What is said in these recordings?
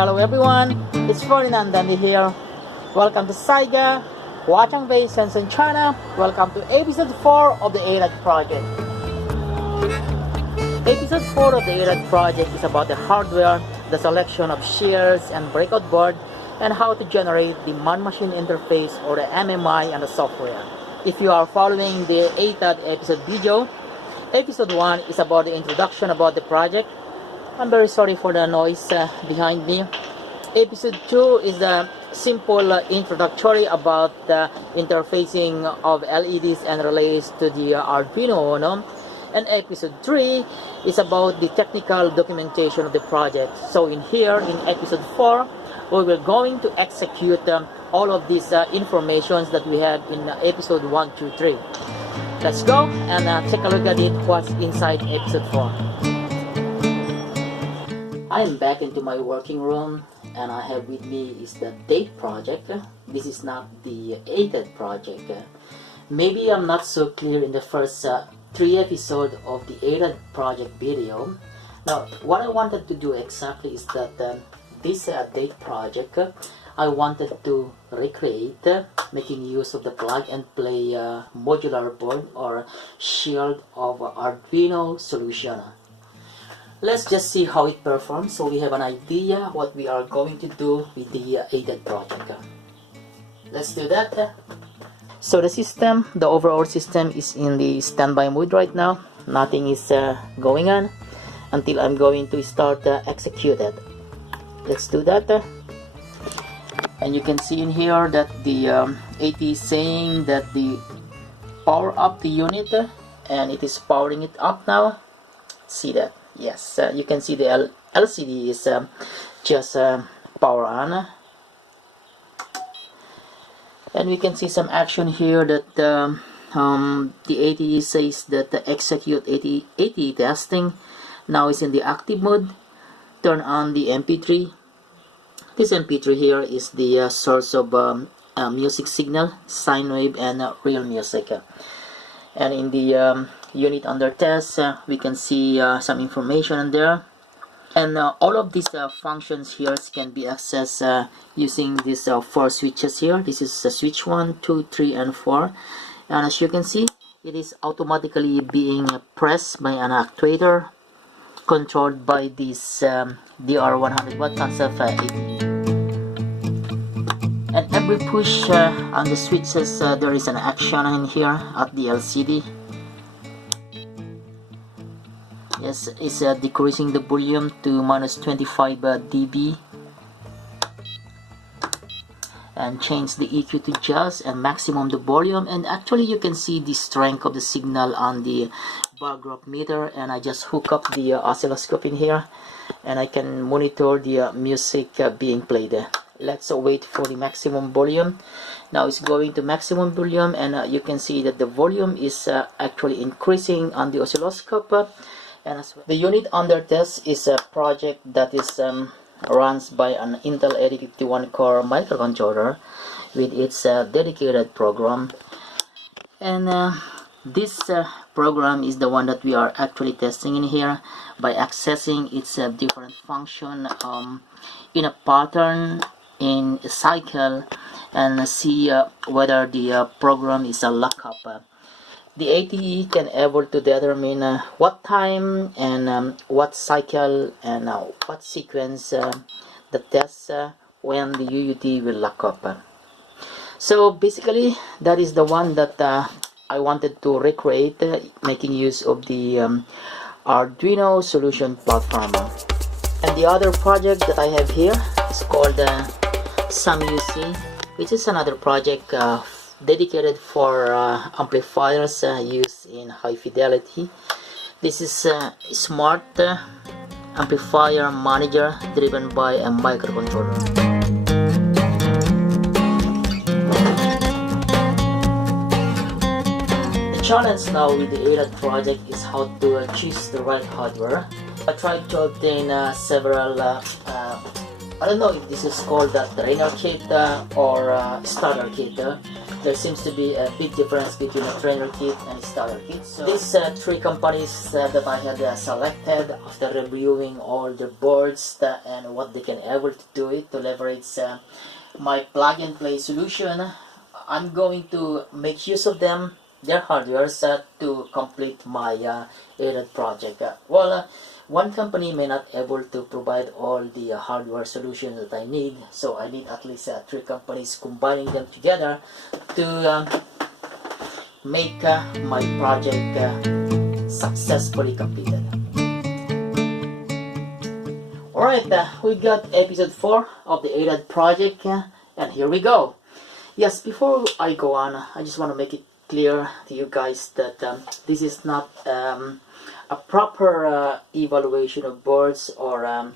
Hello everyone, it's Ferdinand Dandy here. Welcome to Saiga, Wachang Bay, Shenzhen, China. Welcome to episode 4 of the AATED project. Episode 4 of the AATED project is about the hardware, the selection of shears and breakout board, and how to generate the man-machine interface or the MMI and the software. If you are following the AATED episode video, episode 1 is about the introduction about the project. I'm very sorry for the noise behind me. Episode 2 is the simple introductory about the interfacing of LEDs and relays to the Arduino Uno. And episode 3 is about the technical documentation of the project. So in episode 4, we will going to execute all of these informations that we have in episode 1, 2, 3. Let's go and take a look at it, what's inside episode 4. I am back into my working room, and I have with me is the AATED project. This is not the AATED project. Maybe I'm not so clear in the first 3 episodes of the AATED project video. Now, what I wanted to do exactly is that this AATED project, I wanted to recreate, making use of the plug-and-play modular board or shield of Arduino solution. Let's just see how it performs so we have an idea what we are going to do with the AATED project. Let's do that. So the overall system is in the standby mode right now. Nothing is going on until I'm going to start execute it. Let's do that. And you can see in here that the AT is saying that the power up the unit, and it is powering it up now. See that? Yes, you can see the LCD is just power on, and we can see some action here that the AT says that the execute AT testing now is in the active mode. Turn on the MP3. This MP3 here is the source of music signal, sine wave, and real music. And in the unit under test, we can see some information in there, and all of these functions here can be accessed using these 4 switches here. This is switch 1, 2, 3, and 4, and as you can see, it is automatically being pressed by an actuator controlled by this DR100 watt concept AT. And every push on the switches, there is an action in here at the LCD. Yes, it's decreasing the volume to minus 25 dB, and change the EQ to just and maximum the volume. And actually you can see the strength of the signal on the bar graph meter, and I just hook up the oscilloscope in here, and I can monitor the music being played. Let's wait for the maximum volume. Now it's going to maximum volume, and you can see that the volume is actually increasing on the oscilloscope. And as well, the unit under test is a project that is runs by an Intel 8051 core microcontroller with its dedicated program. And this program is the one that we are actually testing in here by accessing its different function in a pattern, in a cycle, and see whether the program is a lockup. The ATE can able to determine what time and what cycle and what sequence the test when the UUT will lock up. So basically that is the one that I wanted to recreate, making use of the Arduino solution platform. And the other project that I have here is called SAMUC, which is another project dedicated for amplifiers used in high fidelity. This is a smart amplifier manager driven by a microcontroller. The challenge now with the AATED project is how to choose the right hardware. I tried to obtain several I don't know if this is called a trainer kit or starter kit. there seems to be a big difference between a trainer kit and a starter kit. So these three companies that I had selected after reviewing all the boards and what they can able to do it to leverage my plug-and-play solution, I'm going to make use of them, their hardware, to complete my AATED project. One company may not able to provide all the hardware solutions that I need, so I need at least three companies combining them together to make my project successfully completed. Alright, we got episode 4 of the AATED project, and here we go. Yes, before I go on, I just want to make it clear to you guys that this is not a proper evaluation of boards, or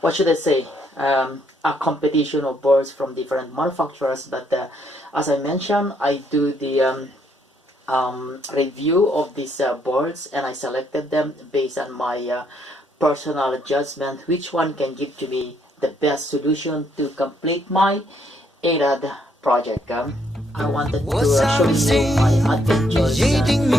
what should I say, a competition of boards from different manufacturers. But as I mentioned, I do the review of these boards, and I selected them based on my personal judgment, which one can give to me the best solution to complete my AATED project. I wanted to show you my adventures in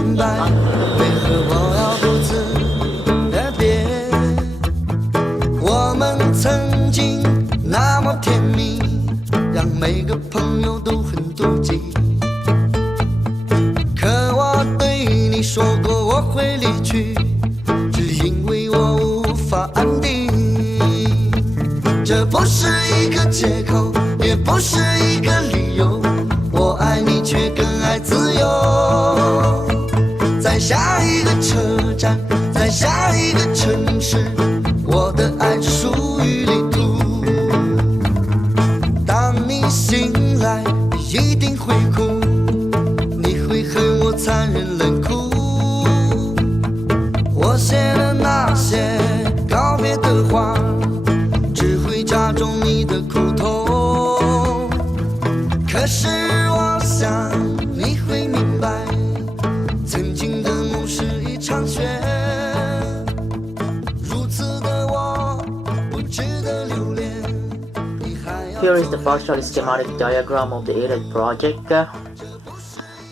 Here is the partial schematic diagram of the AATED project.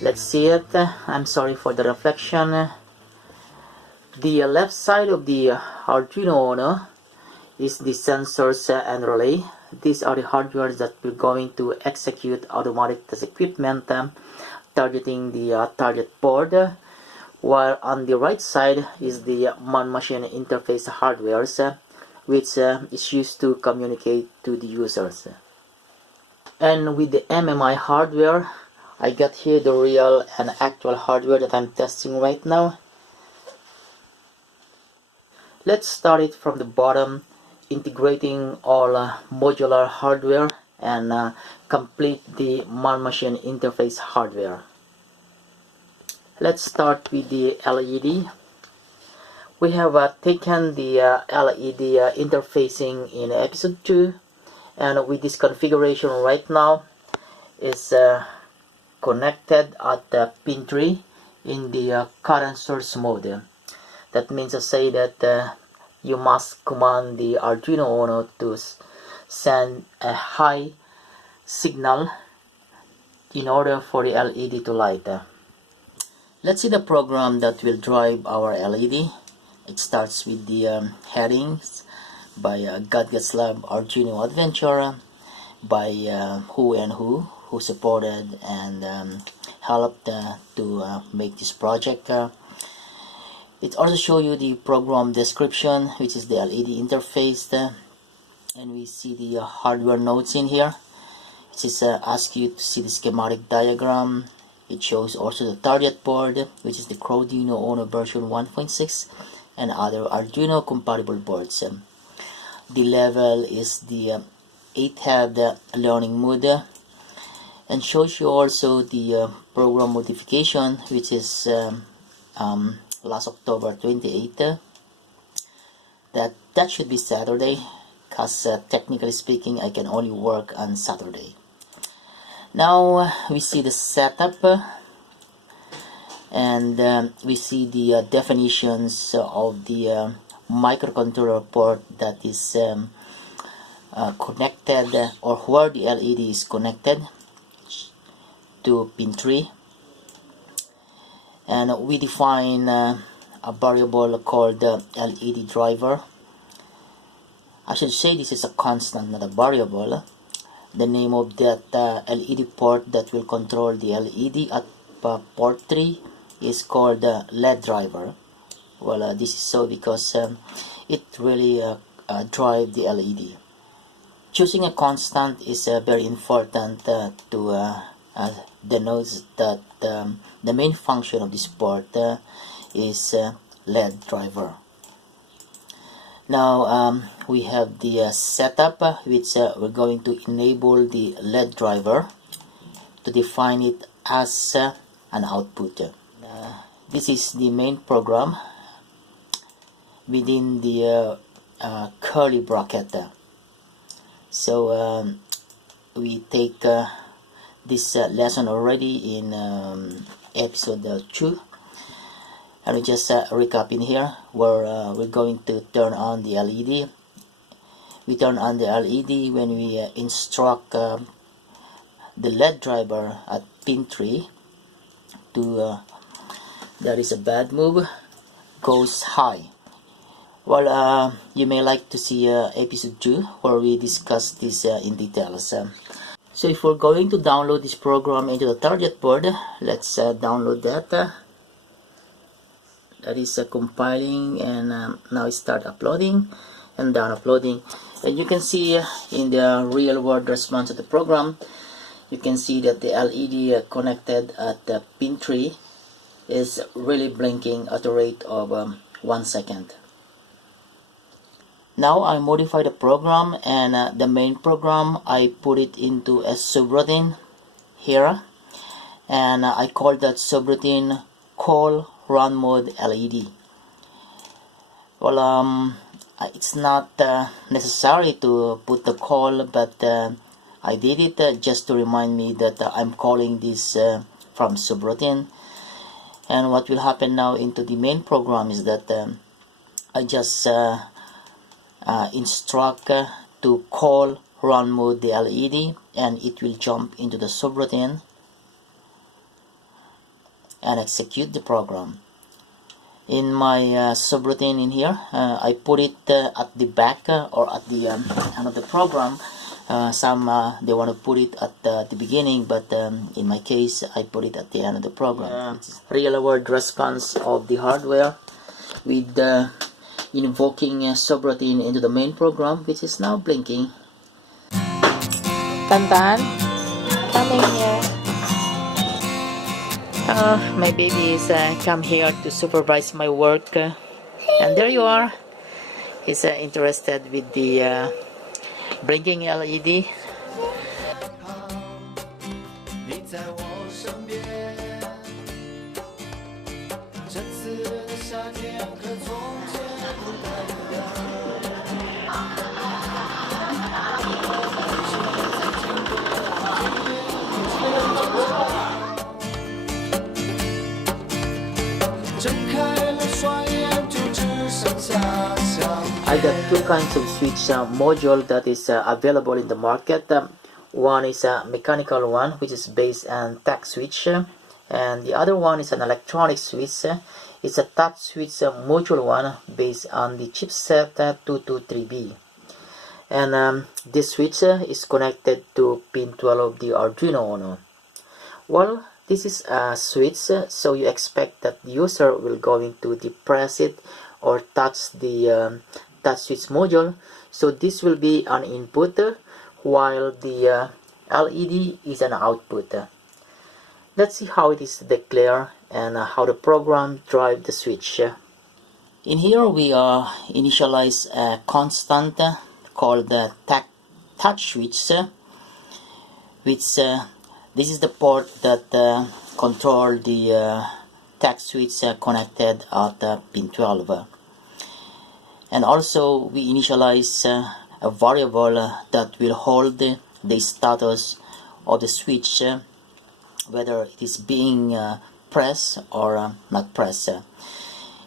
Let's see it. I'm sorry for the reflection. The left side of the Arduino Uno is the sensors and relay. These are the hardware that we're going to execute automatic test equipment targeting the target board, while on the right side is the man-machine interface hardware, which is used to communicate to the users. And with the MMI hardware, I got here the real and actual hardware that I'm testing right now. Let's start it from the bottom, integrating all modular hardware and complete the man-machine interface hardware. Let's start with the LED. We have taken the LED interfacing in episode 2, and with this configuration right now is connected at pin 3 in the current source mode. That means to say that you must command the Arduino Uno to send a high signal in order for the LED to light. Let's see the program that will drive our LED. It starts with the headings by Gadget's Lab Arduino Adventure by who supported and helped to make this project. It also shows you the program description, which is the LED interface, and we see the hardware nodes in here. It just asks you to see the schematic diagram. It shows also the target board, which is the Arduino Uno version 1.6 and other Arduino compatible boards. The level is the AATED learning mode, and shows you also the program modification, which is last October 28th. That should be Saturday, because technically speaking I can only work on Saturday. Now we see the setup, and we see the definitions of the microcontroller port that is connected, or where the LED is connected. to pin 3, and we define a variable called LED driver. I should say this is a constant, not a variable. The name of that LED port that will control the LED at port 3 is called LED driver. Well, this is so because it really drives the LED. Choosing a constant is very important to denote that the main function of this port is LED driver. Now we have the setup which we're going to enable the LED driver to define it as an output. This is the main program within the curly bracket. So we take this lesson already in episode 2, and we just recap in here where we're going to turn on the LED. We turn on the LED when we instruct the LED driver at pin 3 to that is a bad move, goes high. Well, you may like to see episode 2 where we discuss this in details. So if we're going to download this program into the target board, let's download that. That is compiling, and now it start uploading and down uploading. And you can see in the real world response of the program, you can see that the LED connected at pin 3 is really blinking at a rate of 1 second. Now I modify the program, and the main program I put it into a subroutine here, and I call that subroutine call run mode LED. Well, it's not necessary to put the call, but I did it just to remind me that I'm calling this from subroutine. And what will happen now into the main program is that I just instruct to call run mode the LED, and it will jump into the subroutine and execute the program. In my subroutine in here, I put it at the back or at the end of the program. Some they want to put it at the beginning, but in my case I put it at the end of the program. Real world response of the hardware with invoking subroutine into the main program, which is now blinking. Tantan, come in here. My baby is come here to supervise my work, and there you are. He's interested with the blinking LED. I got two kinds of switch module that is available in the market. One is a mechanical one, which is based on tach switch, and the other one is an electronic switch. It's a touch switch module one based on the chipset 223B, and this switch is connected to pin 12 of the Arduino Uno. Well, this is a switch, so you expect that the user will going to depress it or touch the touch switch module. So this will be an input while the LED is an output. Let's see how it is declared and how the program drive the switch. In here we initialize a constant called the touch switch, which this is the port that control the touch switch connected at pin 12. And also we initialize a variable that will hold the status of the switch, whether it is being pressed or not pressed.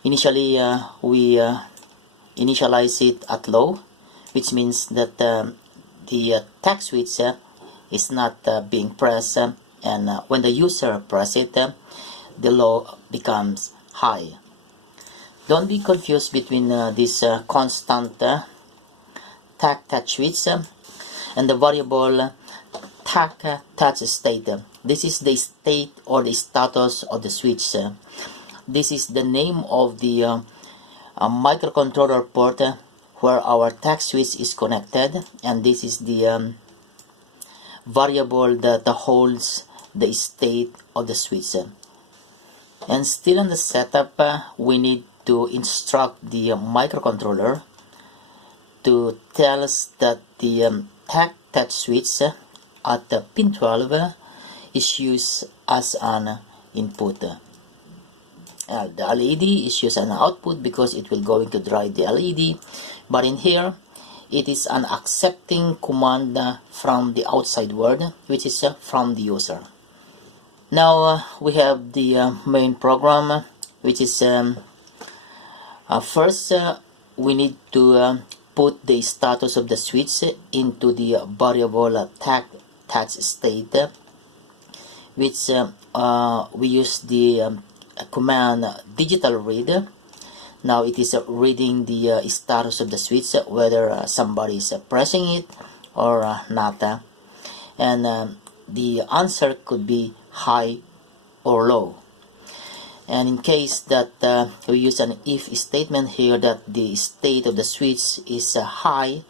Initially we initialize it at low, which means that the touch switch is not being pressed, and when the user press it, the low becomes high. Don't be confused between this constant tag touch switch and the variable tag touch state. This is the state or the status of the switch. This is the name of the microcontroller port where our tag switch is connected, and this is the variable that holds the state of the switch. And still in the setup, we need to instruct the microcontroller to tell us that the tag touch switch at the pin 12 is used as an input. The LED is used as an output because it will going to drive the LED, but in here it is an accepting command from the outside world, which is from the user. Now we have the main program, which is first we need to put the status of the switch into the variable tag touch state, which we use the command digital read. Now it is reading the status of the switch, whether somebody is pressing it or not, and the answer could be high or low. And in case that we use an if statement here, that the state of the switch is high,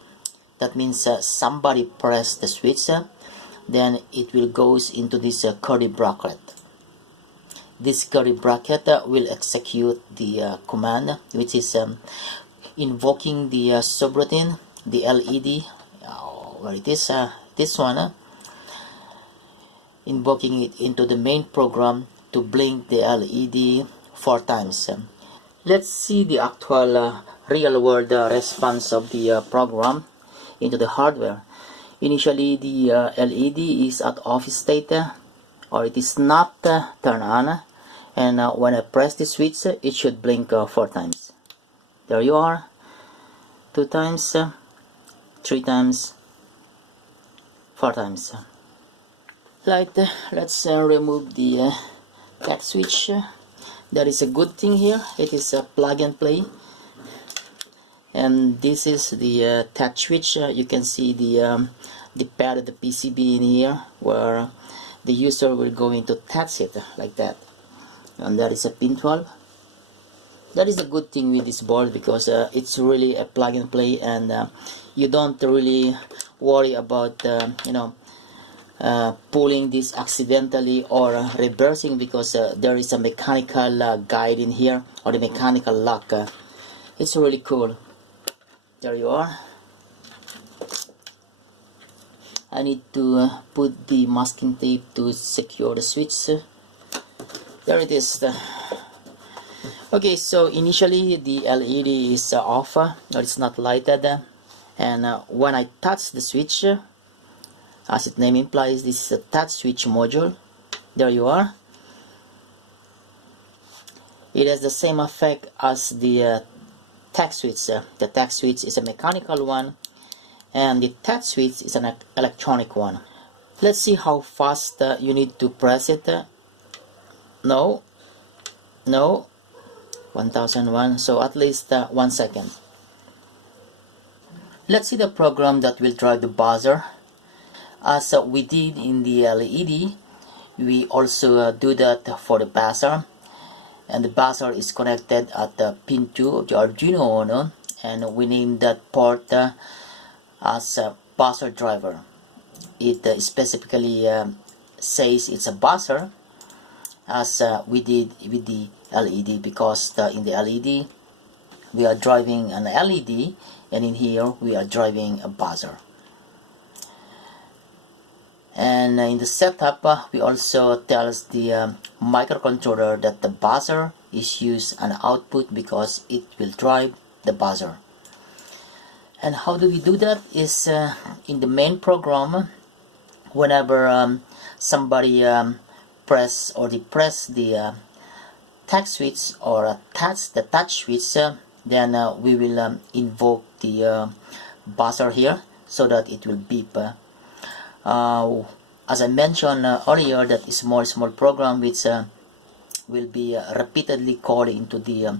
that means somebody pressed the switch, then it will goes into this curly bracket. This curly bracket will execute the command, which is invoking the subroutine, the LED, where it is, this one, invoking it into the main program to blink the LED 4 times. Let's see the actual real-world response of the program into the hardware. Initially, the LED is at off state, or it is not turned on, and when I press the switch, it should blink 4 times. There you are, 2 times, 3 times, 4 times. Right, let's remove the tag switch. There is a good thing here, it is a plug and play, and this is the tag switch. You can see the pad of the PCB in here, where the user will go into touch it like that, and there is a pin 12. That is a good thing with this board, because it's really a plug and play, and you don't really worry about pulling this accidentally or reversing, because there is a mechanical guide in here, or the mechanical lock. It's really cool. There you are. I need to put the masking tape to secure the switch. There it is. Okay, so initially the LED is off, or it's not lighted, and when I touch the switch, as its name implies, this is a touch switch module. There you are. It has the same effect as the tag switch. The tag switch is a mechanical one, and the touch switch is an electronic one. Let's see how fast you need to press it. No, 1001, so at least 1 second. Let's see the program that will drive the buzzer. As we did in the LED, we also do that for the buzzer, and the buzzer is connected at the pin 2 of the Arduino Uno, and we name that port as a buzzer driver. It specifically says it's a buzzer, as we did with the LED, because in the LED we are driving an LED, and in here we are driving a buzzer. And in the setup, we also tells the microcontroller that the buzzer is used an output because it will drive the buzzer. And how do we do that is in the main program, whenever somebody press the tag switch or touch the touch switch, then we will invoke the buzzer here so that it will beep as I mentioned earlier, that is small program which will be repeatedly called into the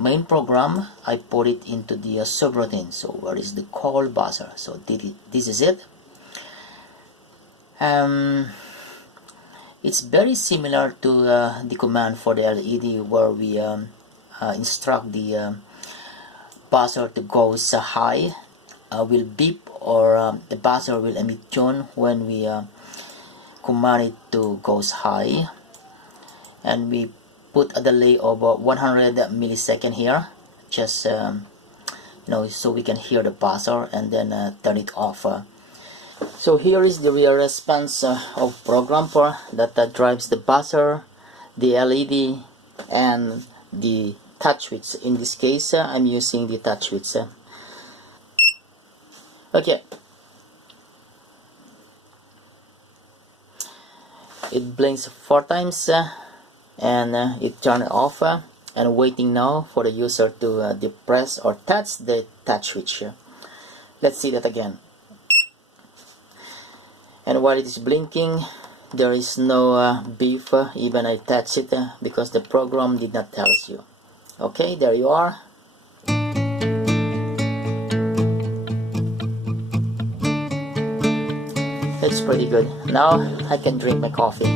main program. I put it into the subroutine. So where is the call buzzer? So this is it. It's very similar to the command for the LED, where we instruct the buzzer to go high, will beep, or the buzzer will emit tone when we command it to goes high. And we put a delay of 100 millisecond here, just so we can hear the buzzer and then turn it off. So here is the real response of program that drives the buzzer, the LED, and the touch switch. In this case, I'm using the touch switch. Okay. It blinks 4 times and it turns off, and waiting now for the user to depress or touch the touch switch. Let's see that again. And while it is blinking, there is no beep even I touch it, because the program did not tell you. Okay, there you are. That's pretty good. Now I can drink my coffee.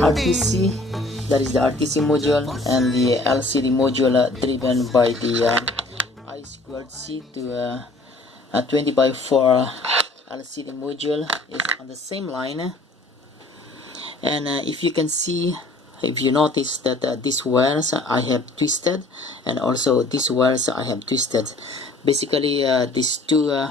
RTC, that is the RTC module, and the LCD module driven by the I2C to 20x4 LCD module is on the same line. And if you can see, if you notice that these wires I have twisted, and also these wires I have twisted. Basically these two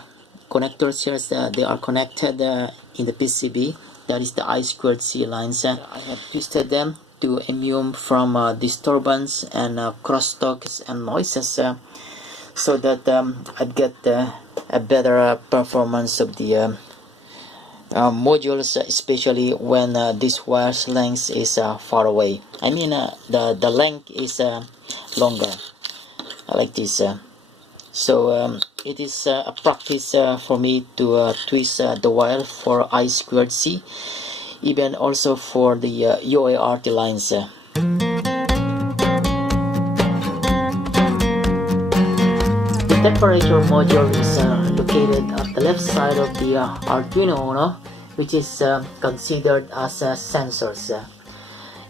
connectors here, they are connected in the PCB. That is the I2C lines. I have twisted them to immune from disturbance and crosstalks and noises, so that I get a better performance of the modules, especially when this wire's length is far away. I mean the length is longer, like this. So it is a practice for me to twist the wire for I2C, even also for the UART lines. The temperature module is located at the left side of the Arduino Uno, which is considered as sensors.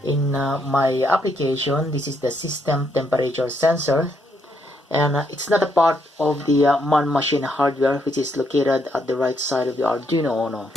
In my application, this is the system temperature sensor, and it's not a part of the man-machine hardware, which is located at the right side of the Arduino Uno.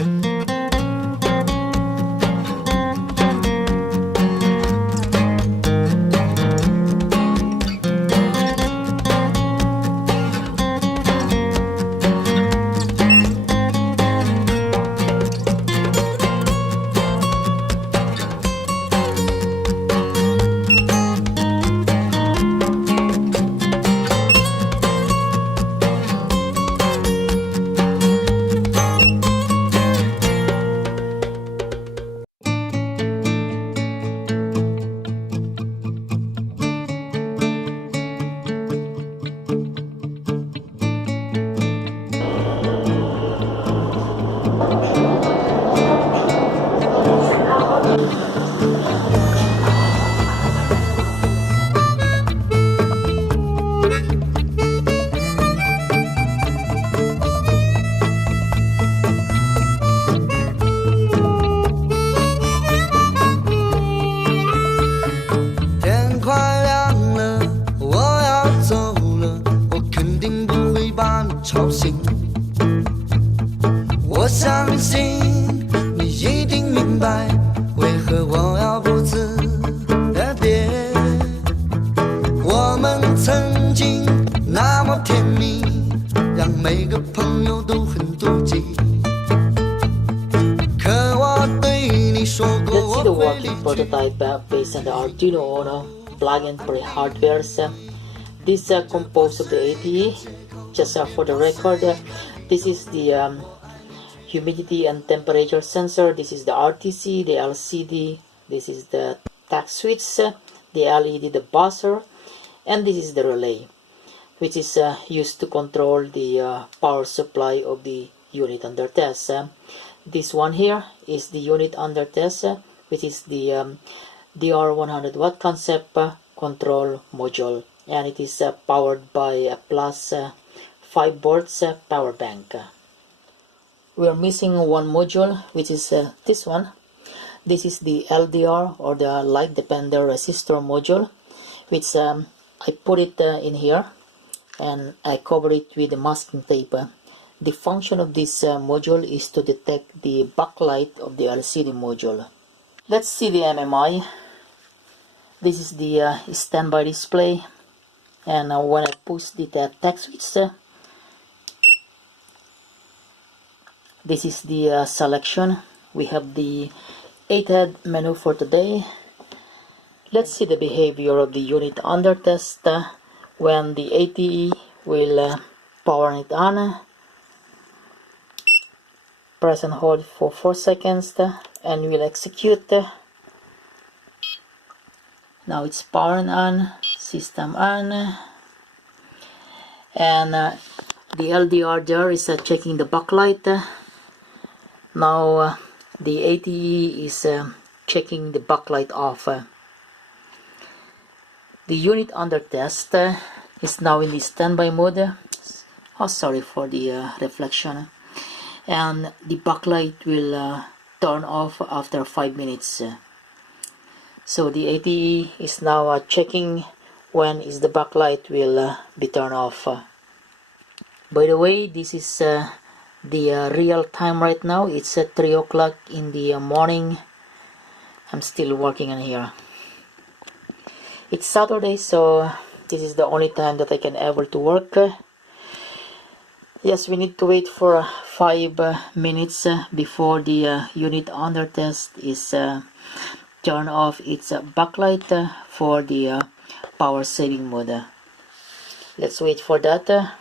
们曾经那么甜蜜，让每个朋友都很妒忌。可我对你说过 Let's see 我 the 会 working 离去。 prototype based on the Arduino Uno plug-and-play hardware. This composed of the ATE. Just for the record, this is the humidity and temperature sensor. This is the RTC, the LCD. This is the tact switch, the LED, the buzzer, and this is the relay, which is used to control the power supply of the unit under test. This one here is the unit under test, which is the DR 100 watt concept control module, and it is powered by a plus 5 volts power bank. We are missing one module, which is this one. This is the LDR, or the light depender resistor module, which I put it in here and I cover it with the masking tape. The function of this module is to detect the backlight of the LCD module. Let's see the MMI. This is the standby display, and when I push the text switch, this is the selection. We have the AATED menu for today. Let's see the behavior of the unit under test when the ATE will power it on. Press and hold for 4 seconds and we'll execute. Now it's powering on, system on, and the LDR there is checking the backlight. Now the ATE is checking the backlight off. The unit under test is now in the standby mode. Oh, sorry for the reflection. And the backlight will turn off after 5 minutes. So the ATE is now checking when is the backlight will be turned off. By the way, this is the real time right now. It's at 3 o'clock in the morning. I'm still working on here. It's Saturday, so this is the only time that I can able to work. Yes, we need to wait for 5 minutes before the unit under test is turn off its backlight for the power saving mode. Let's wait for that.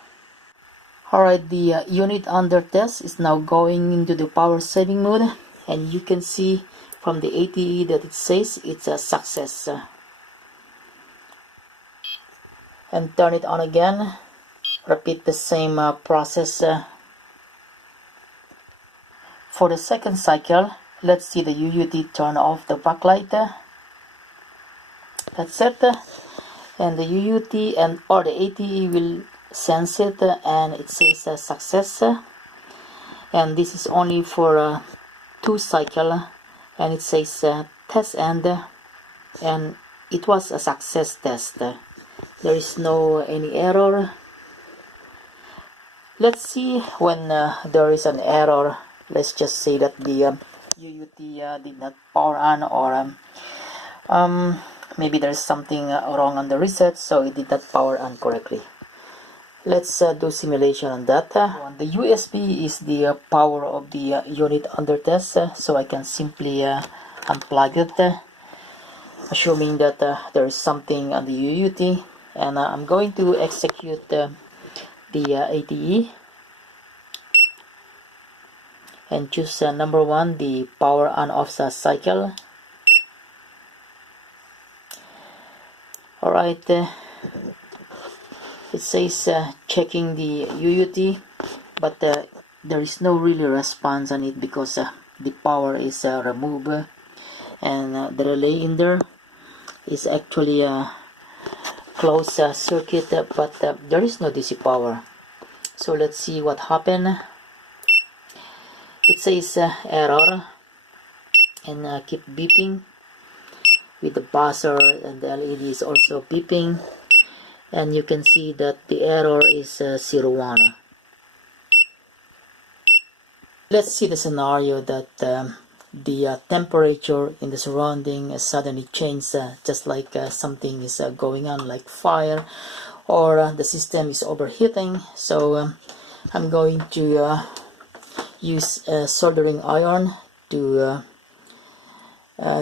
Alright, the unit under test is now going into the power saving mode, and you can see from the ATE that it says it's a success. And turn it on again. Repeat the same process. For the second cycle, let's see the UUT turn off the backlight. That's it. And the UUT or the ATE will sense it and it says success. And this is only for 2 cycles, and it says test end, and it was a success test. There is no any error. Let's see when there is an error. Let's just say that the UUT did not power on, or maybe there's something wrong on the reset, so it did not power on correctly. Let's do simulation on that. The USB is the power of the unit under test, so I can simply unplug it, assuming that there is something on the UUT, and I'm going to execute the ATE and choose number 1, the power on off cycle. Alright, it says checking the UUT, but there is no really response on it because the power is removed, and the relay in there is actually a closed circuit, but there is no DC power. So let's see what happened. It says error, and keep beeping with the buzzer, and the LED is also beeping, and you can see that the error is 01. Let's see the scenario that the temperature in the surrounding suddenly changes, just like something is going on, like fire, or the system is overheating. So I'm going to use a soldering iron to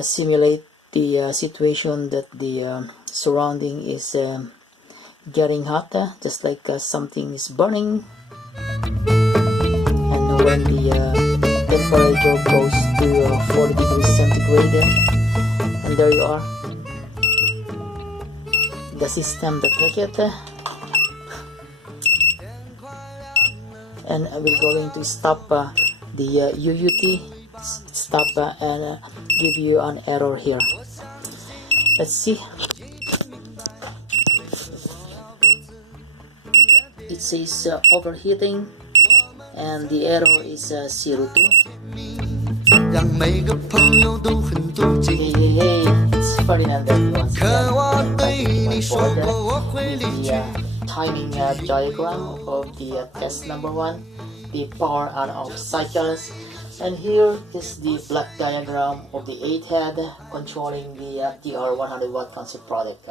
simulate the situation that the surrounding is getting hot, just like something is burning. And when the temperature goes to 40 degrees centigrade, and there you are, the system detected, and we're going to stop the UUT, stop and give you an error here. Let's see. It says overheating, and the error is 02. Hey, it's Ferdinand once again. The timing diagram of the test number 1, the power on off cycles, and here is the black diagram of the AATED controlling the DR100 watt concept product.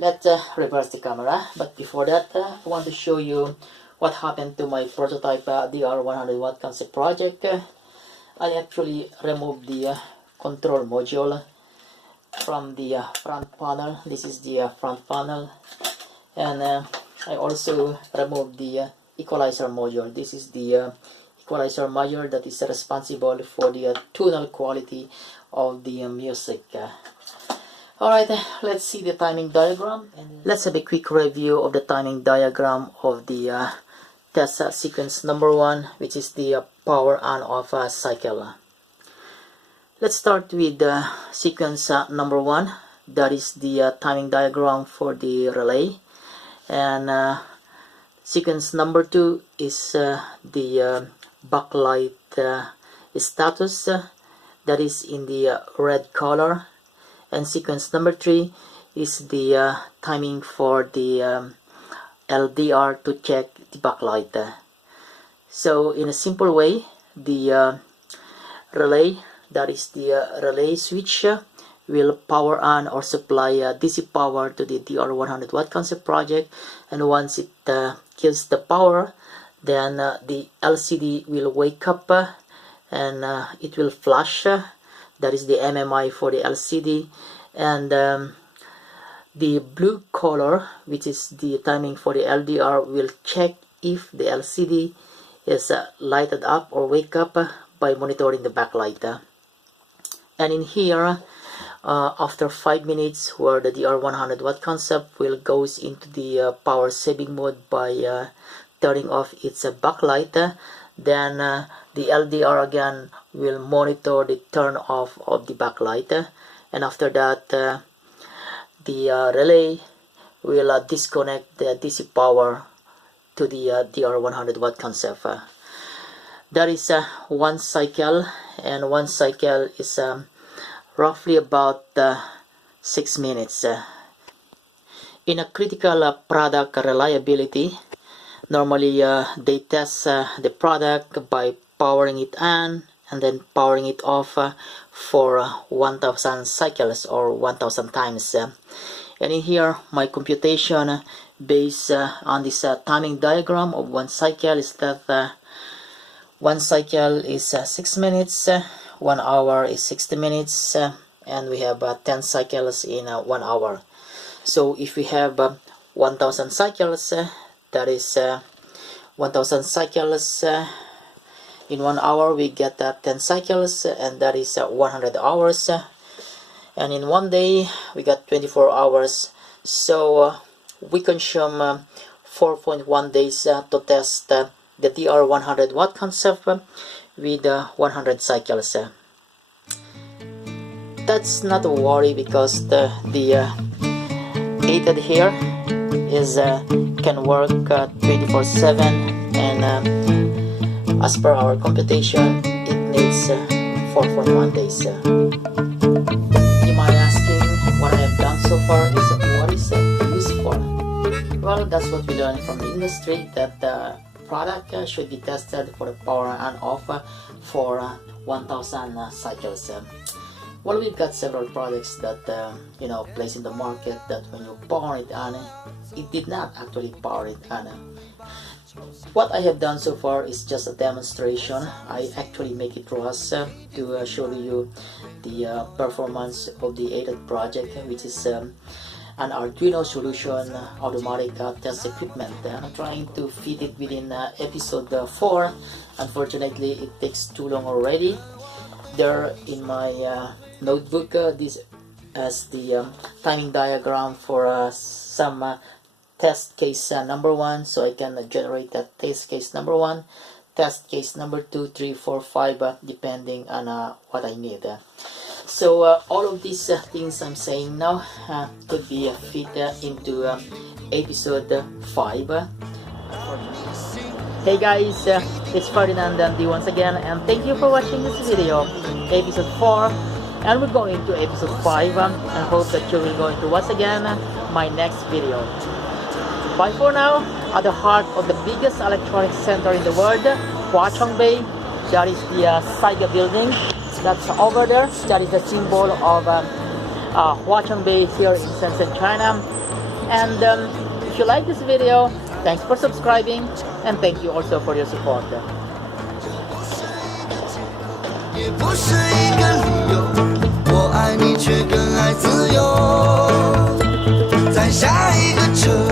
Let's reverse the camera, but before that I want to show you what happened to my prototype DR100 watt concept project. I actually removed the control module from the front panel. This is the front panel, and I also removed the equalizer module. This is the equalizer module that is responsible for the tonal quality of the music. Alright, let's see the timing diagram. Let's have a quick review of the timing diagram of the test sequence number 1, which is the power on off cycle. Let's start with sequence number 1. That is the timing diagram for the relay, and sequence number 2 is the backlight status, that is in the red color, and sequence number 3 is the timing for the LDR to check the backlight. So in a simple way, the relay, that is the relay switch, will power on or supply DC power to the DR100 watt concept project, and once it gives the power, then the LCD will wake up and it will flash. That is the MMI for the LCD, and the blue color, which is the timing for the LDR, will check if the LCD is lighted up or wake up by monitoring the backlight. And in here, after 5 minutes, where the DR100 watt concept will goes into the power saving mode by turning off its backlight, then the LDR again will monitor the turn off of the backlight, and after that the relay will disconnect the DC power to the DR100 watt concept. That is one cycle, and one cycle is roughly about 6 minutes. In a critical product reliability, normally they test the product by powering it on and then powering it off for 1000 cycles or 1000 times. And in here, my computation based on this timing diagram of one cycle is that one cycle is 6 minutes, 1 hour is 60 minutes, and we have 10 cycles in 1 hour. So if we have 1000 cycles, that is 1000 cycles in 1 hour, we get 10 cycles, and that is 100 hours. And in 1 day, we got 24 hours. So we consume 4.1 days to test the DR100 watt concept with 100 cycles. That's not a worry, because the AATED here is can work 24/7, and as per our computation, it needs 4.1 days. You might asking, what I have done so far is what is it used for? Well, that's what we learned from the industry, that the product should be tested for the power on off for 1000 cycles. Well, we've got several products that placed in the market that when you power it on, it did not actually power it on. What I have done so far is just a demonstration. I actually make it ROS to show you the performance of the AATED project, which is an Arduino solution automatic test equipment. I'm trying to fit it within episode 4. Unfortunately, it takes too long already. There in my notebook, this as the timing diagram for some test case number 1, so I can generate that test case number 1, test case number 2, 3, 4, 5, depending on what I need. So all of these things I'm saying now could be fit into episode 5. Hey guys, it's Ferdinand and D once again, and thank you for watching this video, episode 4, and we're going to episode 5, and hope that you will going to watch again my next video. Bye for now. At the heart of the biggest electronics center in the world, Huachongbei, that is the Saiga building that's over there. That is the symbol of Huachongbei here in Shenzhen, China. And if you like this video, thanks for subscribing, and thank you also for your support. 也不是一个理由，我爱你却更爱自由，在下一个车